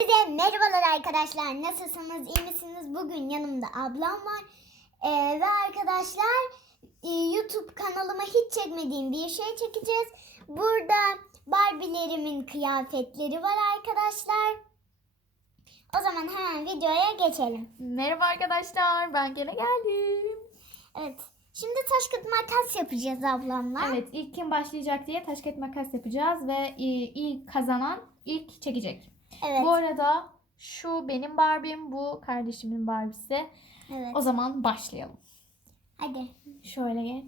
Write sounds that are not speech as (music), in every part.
Herkese merhabalar arkadaşlar. Nasılsınız? iyi misiniz? Bugün yanımda ablam var. Ee, ve arkadaşlar e, YouTube kanalıma hiç çekmediğim bir şey çekeceğiz. Burada Barbie'lerimin kıyafetleri var arkadaşlar. O zaman hemen videoya geçelim. Merhaba arkadaşlar, ben gene geldim. Evet. Şimdi taş kağıt makas yapacağız ablamla. Evet, ilk kim başlayacak diye taş kağıt makas yapacağız ve ilk kazanan ilk çekecek. Evet. Bu arada şu benim Barbie'm, bu kardeşimin Barbie'si. evet. O zaman başlayalım. Hadi. Şöyle gel.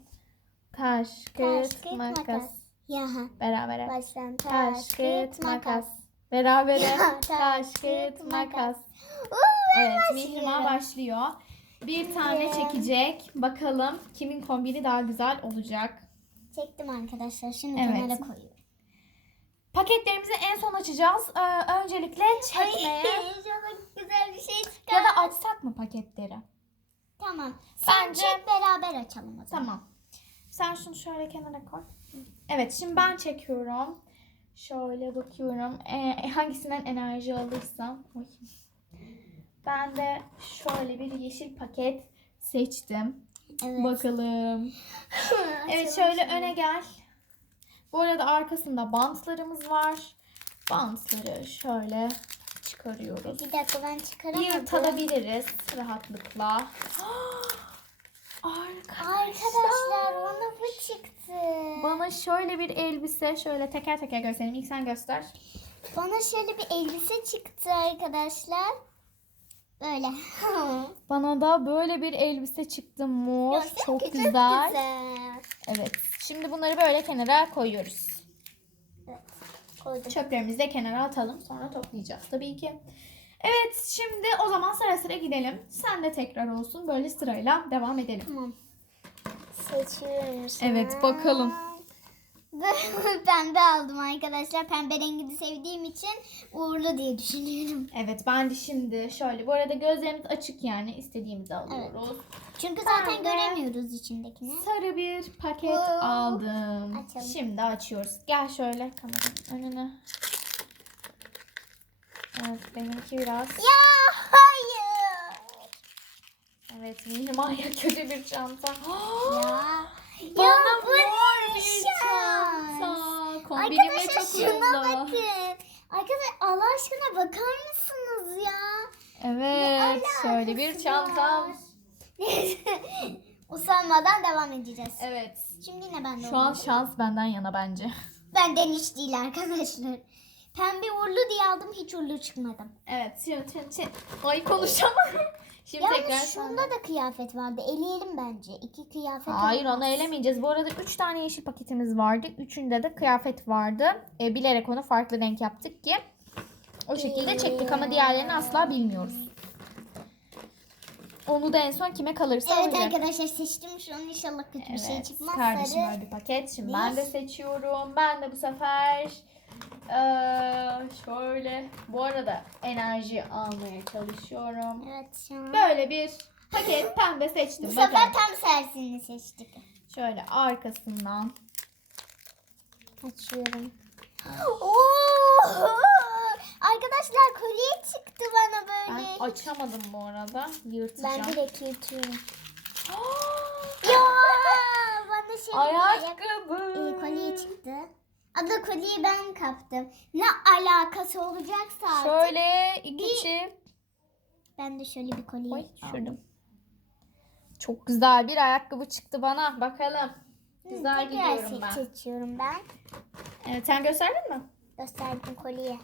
Taş, kağıt, makas. makas. Ya. Beraber. Baştan Taş, kağıt, makas. Beraber. Ya, Taş, kağıt, makas. Evet. Mihrimah başlıyor. Bir tane çekecek. Bakalım kimin kombini daha güzel olacak. Çektim arkadaşlar. Şimdi Evet. kenara koyuyorum. Paketlerimizi en son açacağız. Ee, öncelikle çekmeye (laughs) İnşallah güzel bir şey çıkar. ya da açsak mı paketleri? Tamam. Sen Bence- çek beraber açalım o zaman. Tamam. Sen şunu şöyle kenara koy. Evet şimdi ben çekiyorum. Şöyle bakıyorum. Ee, hangisinden enerji alırsam. Oy. Ben de şöyle bir yeşil paket seçtim. Evet. Bakalım. (laughs) Evet şöyle öne gel. Arada arkasında bantlarımız var. Bantları şöyle çıkarıyoruz. Bir dakika ben çıkaramadım. Yırtabiliriz rahatlıkla. (gasps) Arkadaşlar bana bu çıktı. Bana şöyle bir elbise şöyle teker teker göstereyim. İlk sen göster. Bana şöyle bir elbise çıktı arkadaşlar. Böyle. (laughs) Bana da böyle bir elbise çıktı mor. Çok çok güzel. güzel. Evet. Şimdi bunları böyle kenara koyuyoruz. Koydum. Çöplerimizi de kenara atalım. Sonra toplayacağız tabii ki. Evet şimdi o zaman sıra sıra gidelim. Sen de tekrar olsun. Böyle sırayla devam edelim. Tamam. Seçiyorum. Evet, bakalım. (laughs) Pembe aldım arkadaşlar. Pembe rengini sevdiğim için uğurlu diye düşünüyorum. Evet ben de şimdi şöyle. Bu arada gözlerimiz açık yani. istediğimizi alıyoruz. Çünkü zaten Ben göremiyoruz içindekini. Sarı bir paket Oo. aldım. Açalım. Şimdi açıyoruz. Gel şöyle kameranın önüne. Evet benimki biraz. Ya hayır. Evet Mihrimah'ya kötü bir çanta. (gasps) Ya. Bana Ya bu mor ne bir? Arkadaşlar çok şuna uyumlu. bakın. Arkadaşlar Allah aşkına bakar mısınız ya? Evet Ne şöyle bir alakası çantam. var? (laughs) Usanmadan devam edeceğiz. Evet. Şimdi yine ben de Şu an şans benden yana bence. Benden hiç değil arkadaşlar. Pembe uğurlu diye aldım hiç uğurlu çıkmadım. Evet. Şimdi, şimdi, şimdi. Ay konuşamadım. Şimdi tekrar Yalnız sen- şunda da kıyafet vardı. Eleyelim bence. İki kıyafet Hayır olmaz. onu elemeyeceğiz. Bu arada 3 tane yeşil paketimiz vardı. Üçünde de kıyafet vardı. E, bilerek onu farklı renk yaptık ki o şekilde çektik ama diğerlerini asla bilmiyoruz. Onu da en son kime kalırsa Evet alacak. arkadaşlar seçtim şu an inşallah kötü bir şey Evet, çıkmaz. kardeşim Sarı. bir paket. Şimdi Bir. ben de seçiyorum. Ben de bu sefer eee, şöyle bu arada enerji almaya çalışıyorum. Evet şu an. Böyle bir paket pembe seçtim. Bu Bakın. sefer tam tersini seçtik. Şöyle arkasından Açıyorum. Oo! Arkadaşlar kolye çıktı bana ben böyle. açamadım bu arada. Ben Yırtacağım. direkt yırtıyorum. (gasps) Ya bana şey Ayakkabı. Abla kolyeyi ben kaptım. Ne alakası olacaksa artık. Şöyle iki Bir- çift. Ben de şöyle bir kolye Oy düşürdüm. Çok güzel bir ayakkabı çıktı bana. Bakalım. Hı, Güzel tekrar gidiyorum ben. seçiyorum ben. Evet sen gösterdin mi? Gösterdim kolyeyi.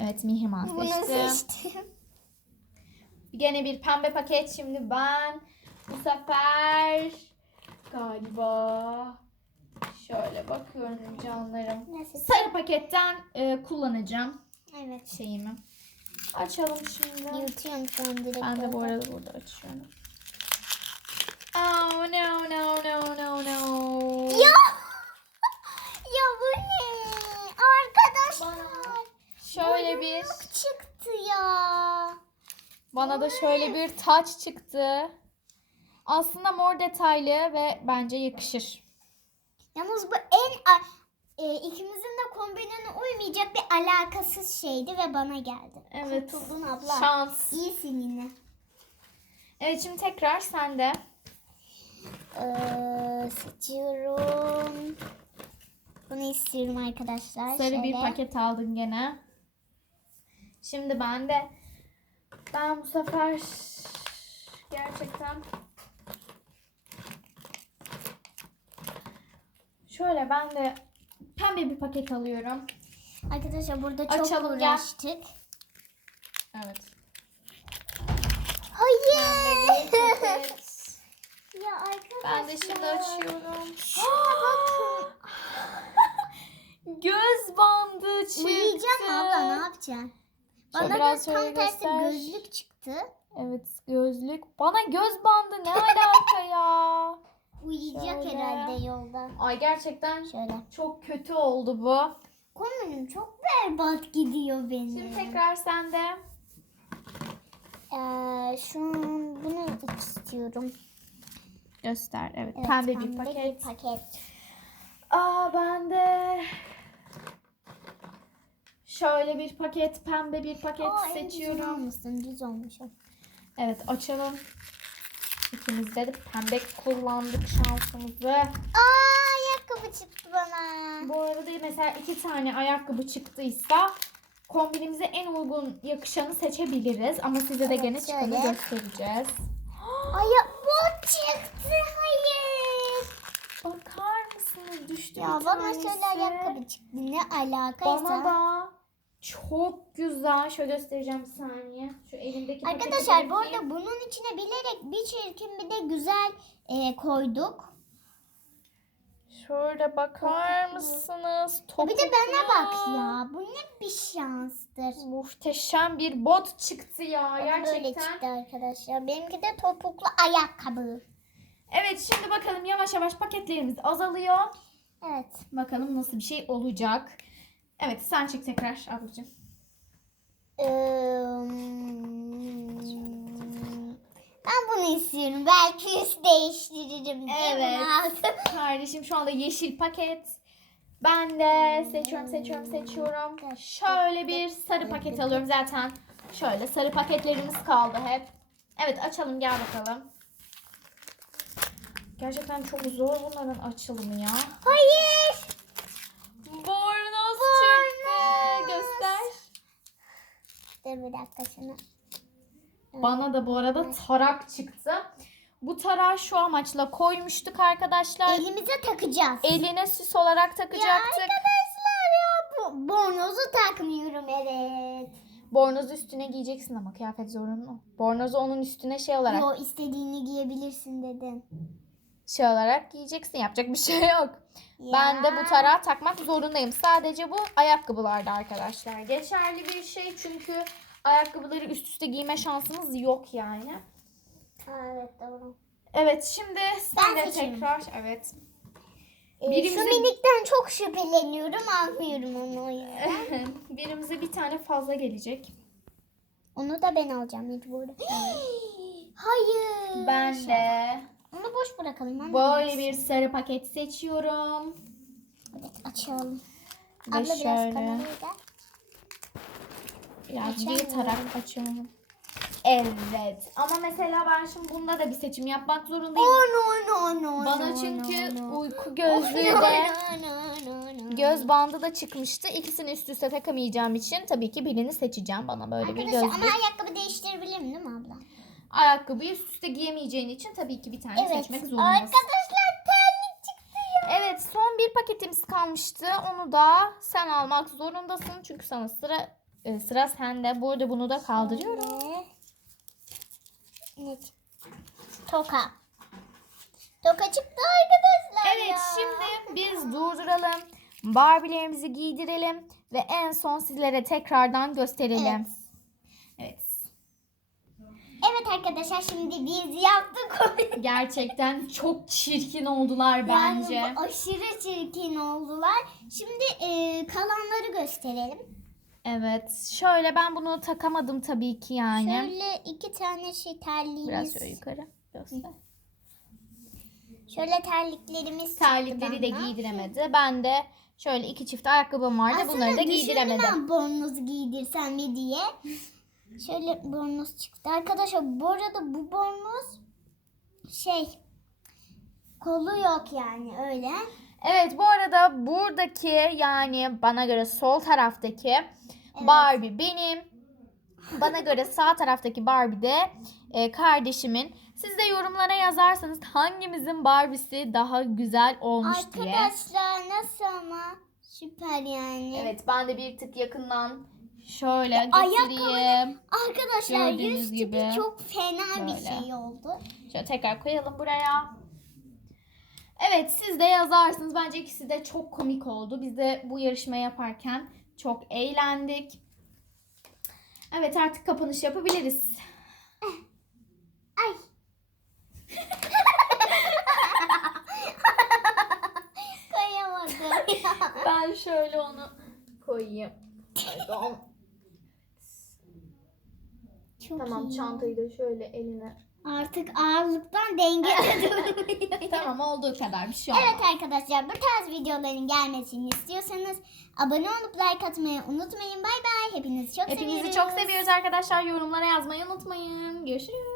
Evet Mihrimah seçtim. seçtim. Gene bir pembe paket şimdi ben bu sefer galiba şöyle bakıyorum canlarım. Ne seçtim? Sarı paketten e, kullanacağım Evet. şeyimi. Açalım şimdi. Yırtıyorum şu an direkt. Ben de bu arada burada açıyorum. Oh no no no no no. Ya! (laughs) ya bu ne? Arkadaşlar. Şöyle bir çıktı ya. bana da şöyle bir taç çıktı. Aslında mor detaylı ve bence yakışır. Yalnız bu en e, ikimizin de kombinine uymayacak bir alakasız şeydi ve bana geldi. Evet. Kurtuldun abla. Şans. İyisin yine. Evet şimdi tekrar sende. Ee, seçiyorum. Bunu istiyorum arkadaşlar. Sarı bir Şöyle. paket aldın gene. Şimdi ben de ben bu sefer gerçekten şöyle ben de pembe bir paket alıyorum. Arkadaşlar burada çok Açalım, gel. uğraştık. Evet. Hayır. (laughs) Ya arkadaşlar. Ben de şimdi açıyorum. (gasps) Göz bandı çıktı. Uyuyacağım abla ne yapacaksın? Bana da biraz tam şöyle tersi göster. gözlük çıktı. Evet gözlük. Bana göz bandı ne alaka ya? Uyuyacak Şöyle. herhalde yolda. Ay gerçekten Şöyle. çok kötü oldu bu. Kombinim çok berbat gidiyor benim. Şimdi tekrar sende. Ee, şu bunu istiyorum. Göster. Evet. Evet, pembe, bir paket. paket. Aa ben de şöyle bir paket, pembe bir paket Aa, seçiyorum. düz olmuş. o. Evet açalım. İkimiz de pembe kullandık şansımızı. Aa ayakkabı çıktı bana. Bu arada mesela iki tane ayakkabı çıktıysa kombinimize en uygun yakışanı seçebiliriz. Ama size de Evet, gene çıkanı şöyle. göstereceğiz. (gasps) Ayak bot çıktı. Hayır. Bakar mısınız? Düştü Ya bana şöyle ayakkabı çıktı. Ne alakaysa. Bana da çok güzel. Şöyle göstereceğim bir saniye. Şu elimdeki Arkadaşlar bu arada bunun içine bilerek bir çirkin bir de güzel e, koyduk. Şöyle bakar Topuklu. mısınız? Ya bir de bana bak Topuklu. ya. Bu ne bir şanstır. Muhteşem bir bot çıktı ya Bana Böyle gerçekten. çıktı arkadaşlar. Benimki de topuklu ayakkabı. Evet şimdi bakalım yavaş yavaş paketlerimiz azalıyor. Evet. Bakalım nasıl bir şey olacak. Evet sen çık tekrar ablacığım. Ben bunu istiyorum. Belki üst değiştiririm diye Evet. bunu aldım. Kardeşim şu anda yeşil paket. Ben de seçiyorum seçiyorum seçiyorum. Şöyle bir sarı paket alıyorum zaten. Şöyle sarı paketlerimiz kaldı hep. Evet açalım gel bakalım. Gerçekten çok zor bunların açılımı ya. Hayır. Bornoz Bornoz. çıktı. Göster. Dur bir dakika şunu. Bana da bu arada tarak çıktı. Bu tarağı şu amaçla koymuştuk arkadaşlar. Elimize takacağız. Eline süs olarak Ya takacaktık. arkadaşlar ya bu bornozu takmıyorum evet. Bornozu üstüne giyeceksin ama kıyafet zorunlu. Bornozu onun üstüne şey olarak Yo istediğini giyebilirsin dedin. Şey olarak giyeceksin. Yapacak bir şey (laughs) yok. Ben de bu Ya. tarağı takmak zorundayım. Sadece bu ayakkabılarda arkadaşlar. Geçerli bir şey çünkü ayakkabıları üst üste giyme şansımız yok yani. Evet doğru. Evet şimdi sen Ben de seçeyim. tekrar evet. Ee, Birimize- Şu minikten çok şüpheleniyorum almıyorum onu o yüzden. (laughs) Birimize bir tane fazla gelecek. Onu da ben alacağım mecburen. (gasps) Hayır. Ben de Onu boş bırakalım. anne. böyle bir sarı paket seçiyorum. Evet açalım. Ve Abla biraz şöyle kamerayı da. biraz Açamıyorum. yırtarak açıyorum. Evet. Ama mesela ben şimdi bunda da bir seçim yapmak zorundayım. Oh no no no. Bana çünkü uyku gözlüğü de göz bandı da çıkmıştı. İkisini üst üste takamayacağım için tabii ki birini seçeceğim. Bana böyle bir Arkadaşlar gözlük. ama ayakkabı değiştirebilirim değil mi abla? Ayakkabıyı üst üste giyemeyeceğin için tabii ki bir tane Evet. seçmek zorundasın. Arkadaşlar terlik çıktı ya. Evet son bir paketimiz kalmıştı. Onu da sen almak zorundasın. Çünkü sana sıra e, sıra sende. Bu arada bunu da kaldırıyorum. Ne? Toka. Toka çıktı arkadaşlar Evet ya. şimdi biz durduralım. Barbie'lerimizi giydirelim ve en son sizlere tekrardan gösterelim. Evet. Evet. Arkadaşlar şimdi biz yaptık. (laughs) Gerçekten çok çirkin oldular bence. Yani aşırı çirkin oldular. Şimdi e, kalanları gösterelim. Evet. Şöyle ben bunu takamadım tabii ki yani. Şöyle iki tane şey terliğimiz. Biraz şöyle yukarı göster. Şöyle terliklerimiz Terlikleri de giydiremedi. Ben de Şöyle iki çift ayakkabım vardı. Bunları da Aslında giydiremedim. düşündüm ben bornozu giydirsem mi diye. Şöyle bornoz çıktı. Arkadaşlar bu arada bu bornoz şey kolu yok yani öyle. Evet bu arada buradaki yani bana göre sol taraftaki Barbie benim. Bana göre sağ taraftaki Barbie de e, kardeşimin. Siz de yorumlara yazarsanız hangimizin Barbie'si daha güzel olmuş diye. Arkadaşlar nasıl ama süper yani. Evet ben de bir tık yakından şöyle ayakkabı- getireyim. Arkadaşlar Gördüğünüz yüz gibi. çok fena bir Böyle. şey oldu. Şöyle tekrar koyalım buraya. Evet siz de yazarsınız. Bence ikisi de çok komik oldu. Biz de bu yarışma yaparken çok eğlendik. Evet artık kapanış yapabiliriz. Ay. (laughs) Koyamadım ya. Ben şöyle onu koyayım. Pardon. (laughs) Çok Tamam iyi. çantayı da şöyle eline. Artık ağırlıktan dengeledim. (laughs) Tamam olduğu kadar bir şey olmaz. Evet arkadaşlar bu tarz videoların gelmesini istiyorsanız abone olup like atmayı unutmayın. Bay bay. Hepinizi çok seviyoruz. Hepinizi çok seviyoruz arkadaşlar. Yorumlara yazmayı unutmayın. Görüşürüz.